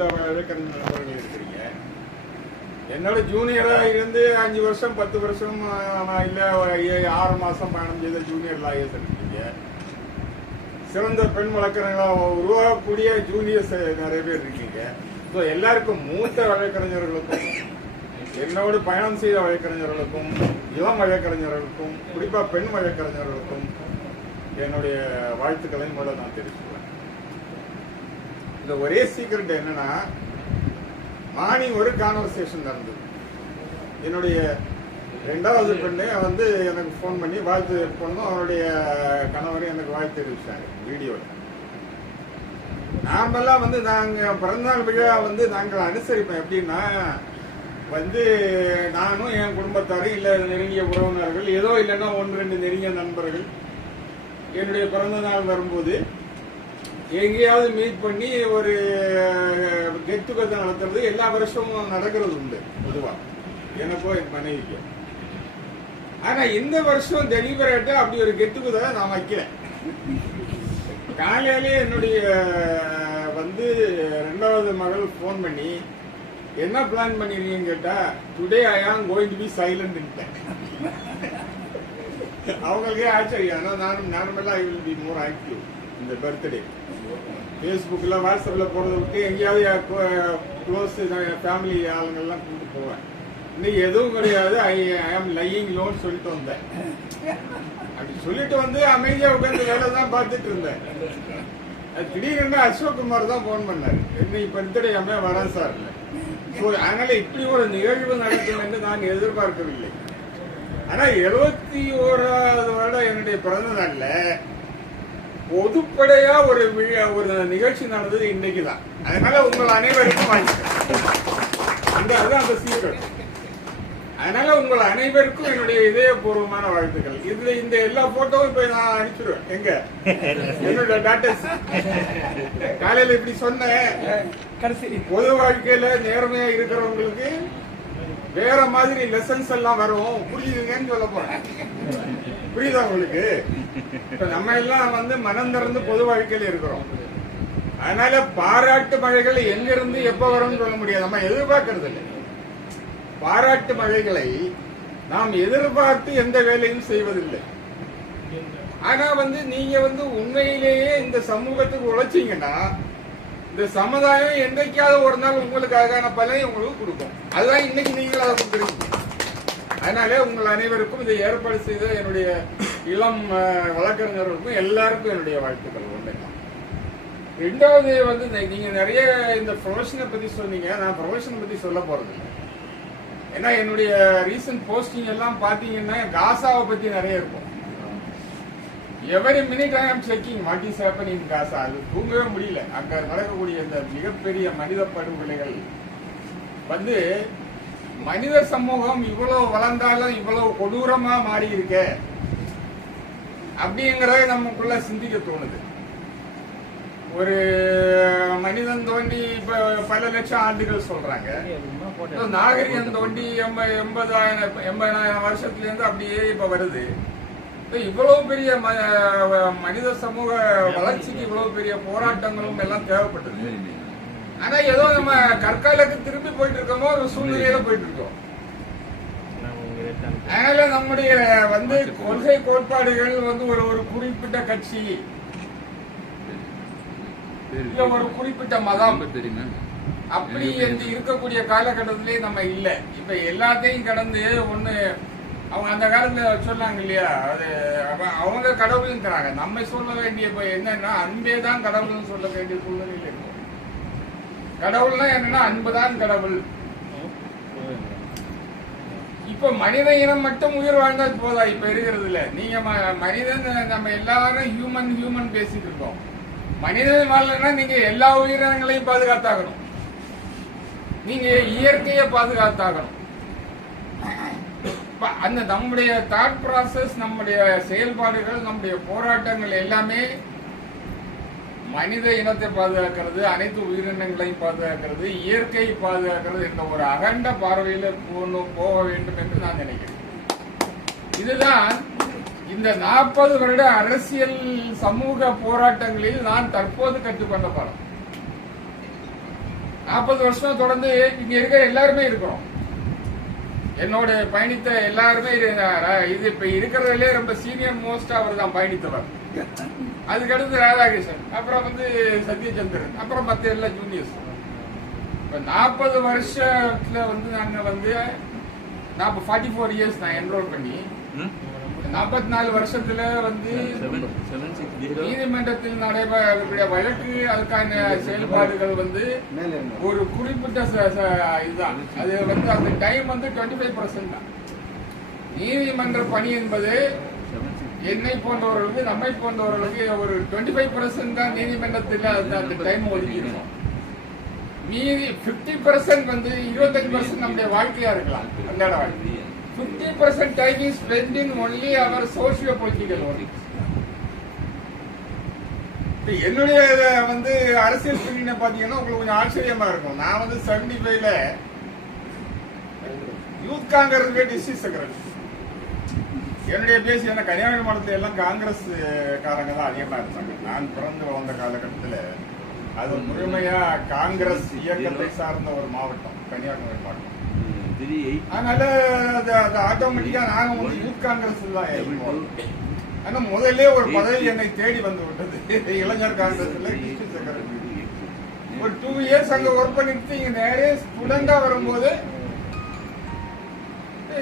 மூத்த வழக்கறிஞர் நண்பர்கள் இருக்கிறீங்க. என்னோட ஜூனியரா இருந்து 5 வருஷம் 10 வருஷம் இல்ல 6 மாசம் பயணம் செய்த ஜூனியர் லாயர்ஸ் இருக்கீங்க. சிறந்த பெண் வழக்கறிஞர்களா உருவாகக்கூடிய ஜூனியர்ஸ் நிறைய பேர் இருக்கீங்க. ஸோ எல்லாருக்கும் மூத்த வழக்கறிஞர்களுக்கும் என்னோடு பயணம் செய்த வழக்கறிஞர்களுக்கும் இளம் வழக்கறிஞர்களுக்கும் குறிப்பா பெண் வழக்கறிஞர்களுக்கும் என்னுடைய வாழ்த்துக்களை மூலம் நான் தெரிவிச்சுக்கிறேன். இந்த ஒரே சீக்கிரட் என்னன்னா, மார்னிங் ஒரு கான்வர்சேஷன் நடந்தது. என்னுடைய 2வது பெண்ணு எனக்கு போன் பண்ணி வாழ்த்து பண்ணணும். அவருடைய கணவரை எனக்கு வாழ்த்து தெரிவிச்சாங்க வீடியோவில். நார்மலா நாங்க பிறந்தநாள் விழா நாங்கள் அனுசரிப்போம். எப்படின்னா நானும் என் குடும்பத்தாரும் இல்ல நெருங்கிய உறவினர்கள் ஏதோ இல்லைன்னா 1-2 நெருங்கிய நண்பர்கள் என்னுடைய பிறந்த நாள் வரும்போது எங்கேயாவது மீட் பண்ணி ஒரு கெட் டுகெதர் நடத்துறது எல்லா வருஷமும் நடக்கிறது உண்டு பொதுவா எனக்கோ என் மனைவிக்கோ. ஆனா இந்த வருஷம் டெலிபரேட்டா அப்படி ஒரு கெட் டுகெதரை நான் வைக்கிறேன். காலையிலே என்னுடைய 2வது மகள் போன் பண்ணி என்ன பிளான் பண்ணிருக்கீங்கன்னு கேட்டா, today I am going to be silent. அவங்களுக்கே ஆச்சரியம். நார்மலா I will be more active இந்த பர்த்டே. ஃபேஸ்புக்ல வாட்ஸ்அப்ல போறதை விட்டு எங்கேயாவது க்ளோஸ் ஃபேமிலி ஆளுங்கள்லாம் கூப்பிட்டு போவேன். இன்னைக்கு எதுவும் கிடையாது, ஐ ஆம் லையிங் லோன்னு சொல்லிட்டு வந்தேன். அப்படி சொல்லிட்டு அமைதியா உட்கார்ந்து வேலை தான் பார்த்துட்டு இருந்தேன். திடீர்னு அசோக்குமார் தான் போன் பண்ணாரு, இன்னைக்கு பர்த்டே அம்மா வரேன் சார். அதனால இப்படி ஒரு நிகழ்வு நடக்கும் என்று நான் எதிர்பார்க்கவில்லை. ஆனா 71வது வருடம் என்னுடைய பிறந்த நாள்ல பொதுப்படையா ஒரு நிகழ்ச்சி நடந்தது இன்னைக்குதான். அதனால உங்கள் அனைவருக்கும் அந்த சீக்கிரம். அதனால உங்கள் அனைவருக்கும் என்னுடைய இதயபூர்வமான வாழ்த்துக்கள். இதுல இந்த எல்லா போட்டோவும் இப்ப நான் அனுப்பிச்சிடுவேன். எங்க என்னோட டாட்டர்ஸ் காலையில இப்படி சொன்னேன். பொது வாழ்க்கையில நேர்மையா இருக்கிறவங்களுக்கு வேற மாதிரி லெசன்ஸ் எல்லாம் வரும், புரியுதுங்கன்னு சொல்ல போறேன். புரியுதா உங்களுக்கு? இப்ப நம்ம எல்லாம் மனம் திறந்து பொது வாழ்க்கையில இருக்கிறோம். அதனால பாராட்டு மழைகள் எங்கிருந்து எப்ப வரும்னு சொல்ல முடியாது. நம்ம எதிர்பார்க்கறது இல்லை. பாராட்டு மழைகளை நாம் எதிர்பார்த்து எந்த வேலையும் செய்வதில்லை. ஆனா நீங்க உண்மையிலேயே இந்த சமூகத்துக்கு உழைச்சீங்கன்னா இந்த சமுதாயம் என்றைக்காவது ஒரு நாள் உங்களுக்கான பலனை உங்களுக்கு கொடுக்கும். அதுதான் இன்னைக்கு நீங்கள் அதை கொடுத்துருக்கீங்க. அதனால உங்கள் அனைவருக்கும் இதை ஏற்பாடு செய்த என்னுடைய இளம் வழக்கறிஞர்களுக்கும் எல்லாருக்கும் என்னுடைய வாழ்த்துக்கள். ஒன்றுதான். 2வது நீங்க நிறைய இந்த ப்ரொஃபஷனை பத்தி சொன்னீங்க. நான் ப்ரொஃபஷனை பத்தி சொல்ல போறது இல்லை. ஏன்னா என்னுடைய ரீசன்ட் போஸ்டிங் எல்லாம் பாத்தீங்கன்னா காசாவை பத்தி நிறைய இருக்கும். Every minute I am checking what is happening in Gaza. அது தூங்கவே முடியல. அங்க நடக்கக்கூடிய இந்த மிகப்பெரிய மனித படுகொலைகள் மனித சமூகம் இவ்வளவு வளர்ந்தாலும் இவ்வளவு கொடூரமா மாறி இருக்க அப்படிங்கறத நமக்குள்ள சிந்திக்க தோணுது. ஒரு மனிதன் தோண்டி இப்ப பல லட்சம் ஆண்டுகள் சொல்றாங்க. நாகரிகம் தோண்டி 80,000 வருஷத்துல இருந்து அப்படியே இப்ப வருது. இவ்வளவு பெரிய மனித சமூக வளர்ச்சிக்கு இவ்வளவு பெரிய போராட்டங்களும் எல்லாம் தேவைப்பட்டது. ஆனா ஏதோ நம்ம கற்காலத்துக்கு திரும்பி போயிட்டு இருக்கோமோ ஒரு சூழ்நிலையில போயிட்டு இருக்கோம். அதனால நம்முடைய கொள்கை கோட்பாடுகள் ஒரு குறிப்பிட்ட கட்சி இல்ல ஒரு குறிப்பிட்ட மதம் அப்படி என்று இருக்கக்கூடிய காலகட்டத்திலே நம்ம இல்ல. இப்ப எல்லாத்தையும் கடந்து ஒண்ணு அவங்க அந்த காலத்துல சொன்னாங்க இல்லையா, அது அவங்க கடவுள்ங்கிறாங்க. நம்ம சொல்ல வேண்டிய என்னன்னா அன்பே தான் கடவுள்னு சொல்ல வேண்டிய சூழ்நிலையில் இருக்கும். கடவுள்னா என்னன்னா அன்புதான் கடவுள். இப்ப மனித இனம் மட்டும் உயிர் வாழ்ந்தால் போதா இப்ப இருக்கிறது இல்ல. நீங்க மனிதன் நம்ம எல்லாரும் ஹியூமன் பேசிட்டு இருக்கோம். மனிதன் வாழனா நீங்க எல்லா உயிரினங்களையும் பாதுகாத்தாகணும். நீங்க இயற்கையை பாதுகாத்தாகணும். அந்த நம்முடைய தாட் ப்ராசஸ், நம்முடைய செயல்பாடுகள், நம்முடைய போராட்டங்கள் எல்லாமே மனித இனத்தை பாதுகாக்கிறது, அனைத்து உயிரினங்களையும் பாதுகாக்கிறது, இயற்கையை பாதுகாக்கிறது என்ற ஒரு அகண்ட பார்வையில போக வேண்டும் என்று நான் நினைக்கிறேன். இதுதான் இந்த 40 வருட அரசியல் சமூக போராட்டங்களில் நான் தற்போது கற்றுக்கொண்ட பாடம். 40 வருஷம் தொடர்ந்து இங்க இருக்கிற எல்லாருமே இருக்கிறோம். என்னோட பயணித்த எல்லாருமே இது இப்ப இருக்கிறதுலே ரொம்ப சீனியர் மோஸ்ட் அவர் தான் பயணித்தவர். அதுக்கடுத்து ராதாகிருஷ்ணன், அப்புறம் வந்து சத்யச்சந்திரன், அப்புறம் மத்த எல்லா ஜூனியர்ஸ். இப்ப 40 வருஷத்துல வந்து நாங்க வந்து 44 இயர்ஸ் நான் என்ரோல் பண்ணி 44 வருஷத்துல வந்து நீதிமன்றத்தில் நடைபெறக்கூடிய வழக்கு அதுக்கான செயல்பாடுகள் வந்து ஒரு குறிப்பிட்ட இதுதான். அது வந்து அந்த டைம் வந்து 25% தான். நீதிமன்ற பணி என்பது என்னை போன்றவர்களுக்கு நம்மை போன்றவர்களுக்கு ஒரு 25% தான் நீதிமன்றத்தில் அந்த டைம் ஒதுக்கிடணும். மீதி 50% வந்து 25% நம்முடைய வாழ்க்கையா இருக்கலாம். அன்றாட வாழ்க்கை 50% time is spent in only our socio-political work. என்னுடைய வந்து அரசியல் பிரிவினை பாத்தீங்கன்னா உங்களுக்கு கொஞ்சம் ஆச்சரியமா இருக்கும். நான் வந்து 75ல யூத் காங்கிரஸ் டிஸ்ட்ரிக்ட் செக்ரட்டரி. என்னுடைய பேசி என்ன கன்னியாகுமரி மாவட்டத்தில் எல்லாம் காங்கிரஸ் காரங்க தான் அதிகமா இருந்தாங்க. நான் பிறந்து வந்த காலகட்டத்தில் அது முழுமையா காங்கிரஸ் இயக்கத்தை சார்ந்த ஒரு மாவட்டம் கன்னியாகுமரி மாவட்டம். அதனால ஆட்டோமேட்டிக்கா நாங்க வந்து யூத் காங்கிரஸ் தான். ஆனா முதல்ல ஒரு பதவி என்னை தேடி வந்து விட்டது இளைஞர் காங்கிரஸ்ல டிஸ்ட்ரிக்ட் செக்ரட்டரி. ஒரு 2 இயர்ஸ் அங்க ஒர்க் பண்ணிட்டு இங்க நிறைய ஸ்டூடெண்டா வரும்போது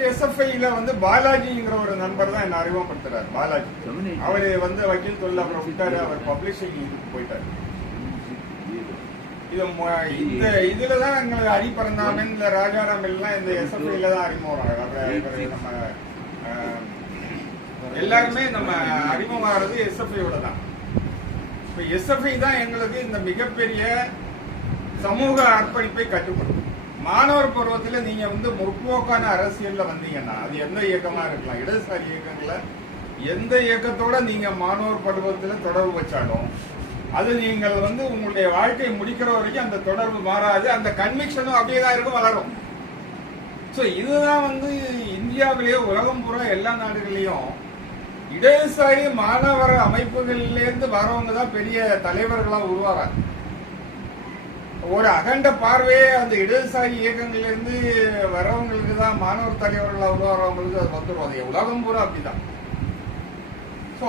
எஸ்எஃப்ஐல வந்து பாலாஜிங்கிற ஒரு நண்பர் தான் என்ன அறிமுகப்படுத்துறாரு. பாலாஜி அவரு வந்து வக்கீல் தொழில் அப்புறம் விட்டாரு. அவர் பப்ளிஷிங் போயிட்டாரு. இந்த இதுலதான் எங்களுக்கு ஹரிபரந்தாமன் இந்த ராஜாராம் எல்லாம் இந்த எஸ்எஃப்ஐல தான் அறிமுகம். நம்ம எல்லாருமே நம்ம அறிமுகமாகிறது எஸ்எஃப்ஐயோட தான். இப்ப எஸ்எஃப்ஐ தான் எங்களுக்கு இந்த மிகப்பெரிய சமூக அர்ப்பணிப்பை கற்றுக்கொடுக்கும். மாணவர் பருவத்தில் நீங்க வந்து முற்போக்கான அரசியல்ல வந்தீங்கன்னா அது எந்த இயக்கமா இருக்கலாம், இடதுசாரி இயக்கங்கள எந்த இயக்கத்தோட நீங்க மாணவர் பருவத்தில் தொடர்பு வச்சாலும் அது நீங்கள் வந்து உங்களுடைய வாழ்க்கையை முடிக்கிற வரைக்கும் அந்த தொடர்பு மாறாது. அந்த கன்விக்ஷனும் அப்படியே தான் இருக்கும், வளரும். சோ இதுதான் வந்து இந்தியாவிலேயே உலகம் பூரா எல்லா நாடுகளையும் இடதுசாரி மாணவர் அமைப்புகளிலிருந்து வரவங்க தான் பெரிய தலைவர்களா உருவாறாங்க. ஒரு அகண்ட பார்வையே அந்த இடதுசாரி இயக்கங்களிலிருந்து வரவங்களுக்கு தான் மாணவர் தலைவர்களா உருவாறவங்களுக்கு அது வந்துடும். அது உலகம் பூரா அப்படிதான்.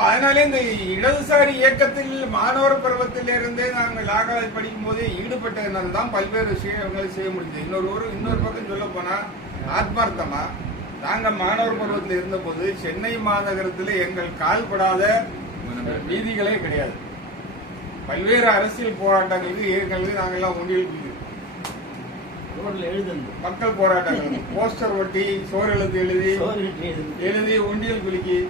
அதனாலே இந்த இடதுசாரி இயக்கத்தில் மாணவர் பருவத்திலிருந்தே நாங்கள் லா காலேஜ் படிக்கும் போதே ஈடுபட்டதுனால தான் பல்வேறு விஷயங்களை செய்ய முடிஞ்சது. இன்னொரு பக்கம் சொல்ல போனா ஆத்மார்த்தமா நாங்க மாணவர் பருவத்தில் இருந்த போது சென்னை மாநகரத்தில் எங்கள் கால்படாத வீதிகளே கிடையாது. பல்வேறு அரசியல் போராட்டங்களுக்கு இயக்கங்களுக்கு நாங்கெல்லாம் ஒன்றில் மக்கள் போராட்டங்கள் போஸ்டர் ஒட்டி சோறு எழுதி ஒன்றியல் குலுக்கி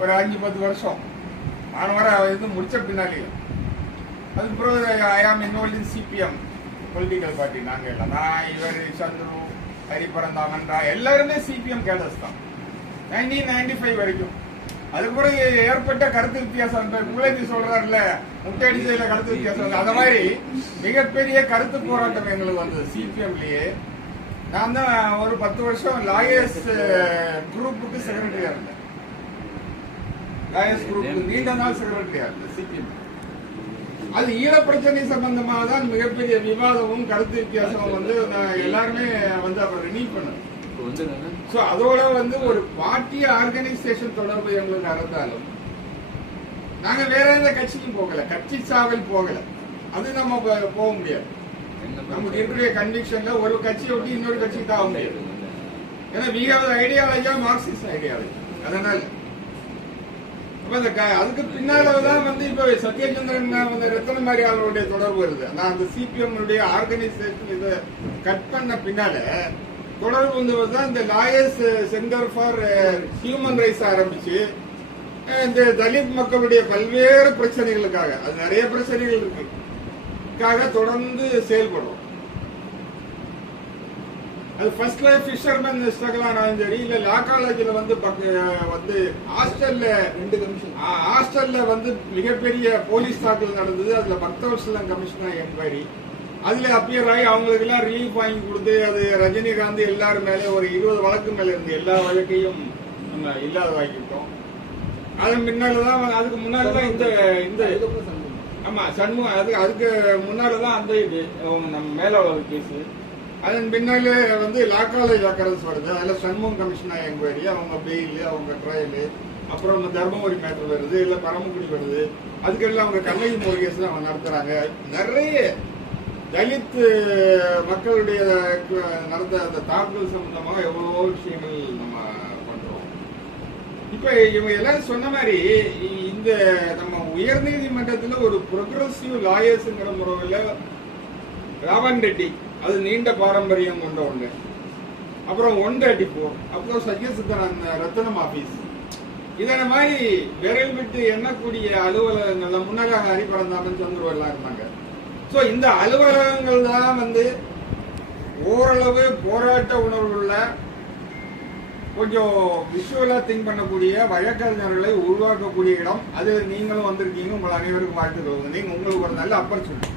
ஒரு 5-10 வருஷம் மாணவரை இது முடிச்ச பின்னாலே அதுக்கப்புறம் I am involve in CPM political party. நாங்க எல்லாம் நான் இவர் சந்துரு ஹரிபரந்தாமன் எல்லாருமே சிபிஎம் கேடர்ஸ் தான் 1995 வரைக்கும். அதுக்கப்புறம் ஏற்பட்ட கருத்து வித்தியாசம் முல்லைக்கு சொல்றாருல முட்டையடிச்சதுல கருத்து வித்தியாசம் அந்த மாதிரி மிகப்பெரிய கருத்து போராட்டம் எங்களுக்கு வந்தது சிபிஎம்லயே. நான் தான் ஒரு 10 வருஷம் லாயர்ஸ் குரூப்புக்கு செக்ரட்டரியா இருந்தேன். லாயர்ஸ் குரூப் நீண்ட நாள் செக்ரட்டரியா இருந்தேன் சிபிஎம். அது ஈழ பிரச்சனை சம்பந்தமாக தான் மிகப்பெரிய விவாதமும் கருத்து வித்தியாசமும் வந்து எல்லாருமே வந்து அப்புறம் ரினீவ் பண்ணது. அதோட வந்து ஒரு பார்ட்டி ஆர்கனைசேஷன் தொடர்பு எங்களுக்கு நடந்தாலும் நாங்க வேற எந்த கட்சிக்கும் போகல, கட்சி சாவல் போகல. அது நம்ம போக முடியாது. நமக்கு இருக்கிற கன்விக்ஷன்ல ஒரு கட்சியை விட்டு இன்னொரு கட்சிக்கு தான் முடியாது. ஏன்னா we have the ideology of Marxist ideology. அதனால அதுக்கு பின்னால்தான் வந்து இப்ப சத்யச்சந்திரன் ரத்னமாரி அவருடைய தொடர்பு வருது. நான் அந்த சிபிஎம் ஆர்கனைசேஷன் இதை கட் பண்ண பின்னால தொடர்பு வந்ததுதான் இந்த lawyers centre for human rights ஆரம்பிச்சு இந்த தலித் மக்களுடைய பல்வேறு பிரச்சனைகளுக்காக, அது நிறைய பிரச்சனைகள் இருக்கு, தொடர்ந்து செயல்படும். அது ஃபர்ஸ்ட்ல ஃபிஷர்மேன் ஸ்ட்ரகிள் ஆனாலும் சரி, இல்ல லா காலேஜ்ல வந்து ஹாஸ்டல்ல வந்து மிகப்பெரிய போலீஸ் தாக்குதல் நடந்தது. அதுல பக்தவத்சலம் கமிஷனர் என்கொயரி அதுல அப்பியர் ஆகி அவங்களுக்கு எல்லாம் ரிலீஃப் வாங்கி கொடுத்து அது ரஜினிகாந்த் எல்லாரும் மேலே ஒரு 20 வழக்கு மேல இருந்து எல்லா வழக்கையும் நம்ம இல்லாத வாங்கிட்டோம். அதன் பின்னால்தான் அதுக்கு முன்னால்தான் இந்த ஆமா சண்முகம் அதுக்கு முன்னாலதான் அந்த இது நம்ம மேல கேஸ். அதன் பின்னால வந்து லா காலேஜ் அக்கரன்ஸ் வருது. அதுல சண்முகம் கமிஷனா என்கொயரி, அவங்க பெயில், அவங்க ட்ரையல், அப்புறம் தர்மபுரி மேட்டர் வருது, இல்ல பரமக்குடி வருது. அதுக்கெல்லாம் அவங்க கண்ணகி முருகேசன் அவங்க நடத்துறாங்க. நிறைய தலித் மக்களுடைய நடந்த அந்த தாக்குதல் சம்பந்தமாக எவ்வளவோ விஷயங்கள் நம்ம பண்றோம். இப்ப இவங்க எல்லாம் சொன்ன மாதிரி இந்த நம்ம உயர் நீதிமன்றத்தில் ஒரு ப்ரோக்ரஸிவ் லாயர்ஸ்ங்கிற முறையில் ராவன் ரெட்டி, அது நீண்ட பாரம்பரியம் கொண்ட ஒன்று. அப்புறம் 134, அப்புறம் சத்யசித்தன் ரத்தனம் ஆபீஸ், இதன மாதிரி விரல் விட்டு எண்ணக்கூடிய அலுவலகங்கள் முன்னதாக ஹரிபரந்தாமன் சந்துரு எல்லாம் இருந்தாங்க. சோ இந்த அலுவலகங்கள் தான் வந்து ஓரளவு போராட்ட உணர்வுள்ள கொஞ்சம் விஷுவலா திங்க் பண்ணக்கூடிய வழக்கறிஞர்களை உருவாக்கக்கூடிய இடம். அது நீங்களும் வந்திருக்கீங்க. உங்கள் அனைவருக்கும் வாழ்த்துக்கள். நீங்க உங்களுக்கு ஒரு நல்ல ஆப்பர்ச்சுனிட்டி.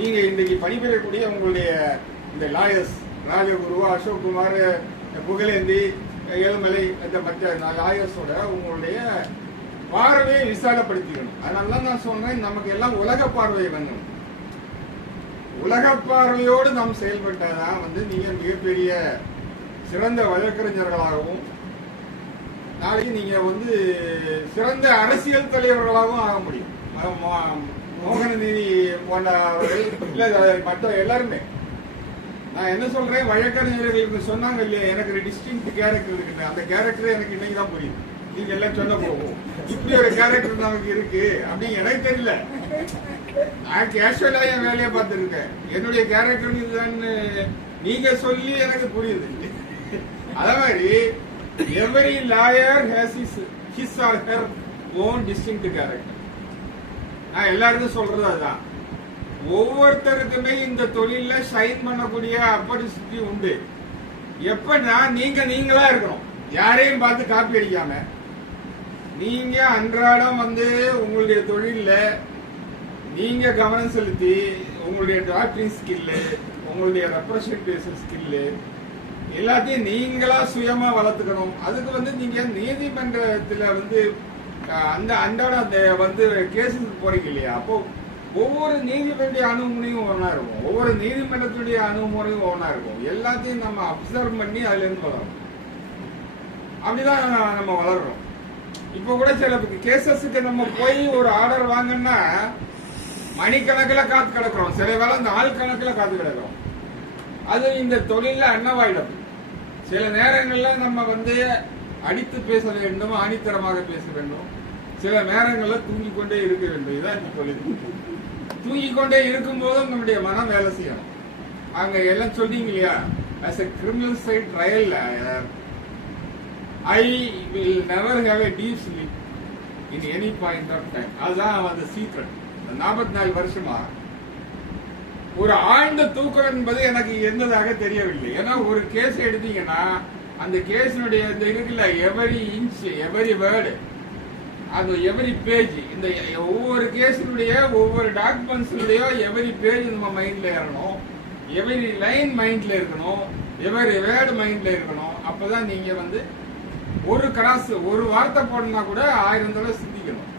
நீங்க இன்னைக்கு பணிபுரியக்கூடிய உங்களுடைய இந்த லாயர்ஸ் ராஜகுரு, அசோக்குமார், புகழேந்தி, ஏழுமலை, இந்த மற்ற லாயர்ஸோட உங்களுடைய பார்வையை விசாலப்படுத்திக்கணும். அதனால நான் சொல்றேன், நமக்கு எல்லாம் உலக பார்வை வேணும். உலக பார்வையோடு நாம் செயல்பட்டாதான் வந்து நீங்க மிகப்பெரிய சிறந்த வழக்கறிஞர்களாகவும் நாளைக்கு நீங்க வந்து சிறந்த அரசியல் தலைவர்களாகவும் ஆக முடியும். மோகனநீதி போன்றவர்கள் இல்ல மற்ற எல்லாருமே. நான் என்ன சொல்றேன், வழக்கறிஞர்களுக்கு சொன்னாங்க இல்லையா, எனக்கு ஒரு டிஸ்டிங்க்ட் கேரக்டர் இருக்கு. அந்த கேரக்டர் எனக்கு இன்னைக்கு தான் புரியுது. நீங்க எல்லாம் சொன்ன போகும் இப்படி ஒரு கேரக்டர் நமக்கு இருக்கு அப்படின்னு எனக்கு தெரியல. நான் கேஷுவலா என் வேலையை பார்த்துருக்கேன். என்னுடைய கேரக்டர் இதுதான்னு நீங்க சொல்லி எனக்கு புரியுது. அதே மாதிரி every lawyer has his R her own distinct character. நான் எல்லாருக்கும் சொல்றது அதுதான். ஒவ்வொருத்தருக்குமே இந்த தொழில ஷைன் பண்ணக்கூடிய ஆப்பர்ச்சுனிட்டி உண்டு. எப்பன்னா நீங்களா இருக்கணும். யாரையும் பார்த்து காப்பி அடிக்காம நீங்க அன்றாடம் வந்து உங்களுடைய தொழில நீங்க கவனம் செலுத்தி உங்களுடைய டாக்டரிங் ஸ்கில்லு, உங்களுடைய ரெப்ரசன்டேஷன் ஸ்கில்லு எல்லாத்தையும் நீங்களா சுயமா வளர்த்துக்கணும். அதுக்கு வந்து நீங்க நீதிமன்றத்துல வந்து அந்த அன்றாட அந்த வந்து கேஸுக்கு போறீங்க இல்லையா, அப்போ ஒவ்வொரு நீதிபதியுடைய அணுகுமுறையும் ஒன்னா இருக்கும், ஒவ்வொரு நீதிமன்றத்துடைய அணுகுமுறையும் ஒன்னா இருக்கும். எல்லாத்தையும் நம்ம அப்சர்வ் பண்ணி அதுல இருந்து வளரும். அப்படிதான் நம்ம வளர்றோம். இப்ப கூட சில கேசஸுக்கு நம்ம போய் ஒரு ஆர்டர் வாங்கன்னா மணிக்கணக்கில் காத்து கிடக்கிறோம், சில வேலை நாள் கணக்கில் காத்து கிடக்கிறோம். அது இந்த தொழில அன்னவாயிடும். சில நேரங்கள்ல நம்ம வந்து அடித்து பேச வேண்டும், ஆணித்தரமாக பேச வேண்டும். சில நேரங்கள்ல தூங்கிக் கொண்டே இருக்க வேண்டும். இதான் இந்த தொழில். தூங்கிக் கொண்டே இருக்கும் போதும் நம்முடைய மனம் வேலை செய்யணும். அங்க எல்லாம் சொல்றீங்க இல்லையா, as a criminal side trial lawyer, I will never have a deep sleep in any point of time. அதுதான் அந்த சீக்ரெட். 44 வருஷமா ஒரு ஆழ்ந்த தூக்கம் என்பது எனக்கு எந்ததாக தெரியவில்லை. ஏன்னா ஒரு கேஸ் எடுத்தீங்கன்னா அந்த கேஸினுடைய இந்த இருக்குல்ல, எவரி இன்ச், எவரி வேர்டு, அது எவரி பேஜ், இந்த ஒவ்வொரு கேஸினுடைய ஒவ்வொரு டாக்குமெண்ட்ஸினுடைய எவரி பேஜ் நம்ம மைண்ட்ல ஏறணும், எவரி லைன் மைண்ட்ல இருக்கணும், எவரி வேர்டு மைண்ட்ல இருக்கணும். அப்பதான் நீங்க வந்து ஒரு கிராஸ் ஒரு வார்த்தை போடனா கூட 1000 தடவை சிந்திக்கணும்.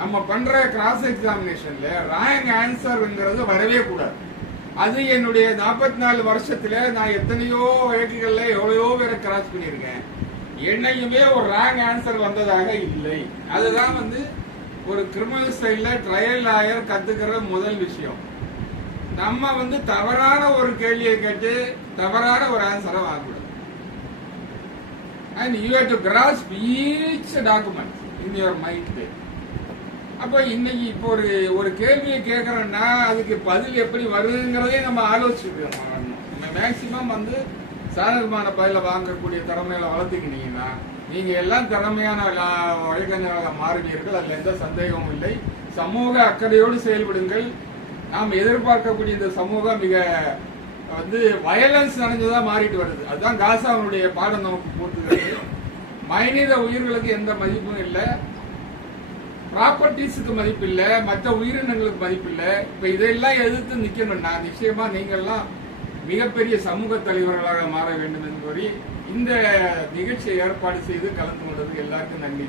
நம்ம பண்ற கிராஸ் எக்ஸாமினேஷன்ல ராங் ஆன்சர்ங்கிறது வரவே கூடாது. அது என்னுடைய 44 வருஷத்துல நான் எத்தனையோ வழக்குகள்ல எவ்வளவோ பேரை கிராஸ் பண்ணிருக்கேன். என்னையுமே ஒரு ராங் ஆன்சர் வந்ததாக இல்லை. அதுதான் வந்து ஒரு கிரிமினல் சைட்ல ட்ரையல் லாயர் கத்துக்கிற முதல் விஷயம். நம்ம வந்து தவறான ஒரு கேள்வியை கேட்டு தவறான ஒரு ஆன்சரை வாங்கக்கூடாது. And you have to grasp each document in your mind. அப்ப இன்னைக்கு இப்போ ஒரு கேள்வியை கேட்கறோம்னா அதுக்கு பதில் எப்படி வருதுங்கிறதே நம்ம ஆலோசிச்சுக்கணும். மேக்சிமம் வந்து சாதகமான பதில வாங்கக்கூடிய திறமையில வளர்த்துக்கிட்டீங்கன்னா நீங்க எல்லாம் திறமையான வழக்கறிஞர்களாக மாறுவீர்கள். அதுல எந்த சந்தேகமும் இல்லை. சமூக அக்கறையோடு செயல்படுங்கள். நாம் எதிர்பார்க்கக்கூடிய இந்த சமூகம் மிக வந்து வயலன்ஸ் நிறைஞ்சதா மாறிட்டு வருது. அதுதான் காசாவுடைய பாடம் நமக்கு போட்டுகிறது. மனித உயிர்களுக்கு எந்த மதிப்பும் இல்லை, ப்ராப்பர்ட்டிஸுக்கு மதிப்பு இல்லை, மற்ற உயிரினங்களுக்கு மதிப்பு இல்லை. இப்ப இதெல்லாம் எதிர்த்து நிக்கணும்னா நிச்சயமா நீங்கள்லாம் மிகப்பெரிய சமூக தலைவர்களாக மாற வேண்டும் என்று கூறி இந்த நிகழ்ச்சியை ஏற்பாடு செய்து கலந்து கொண்டது எல்லாருக்கும் நன்றி.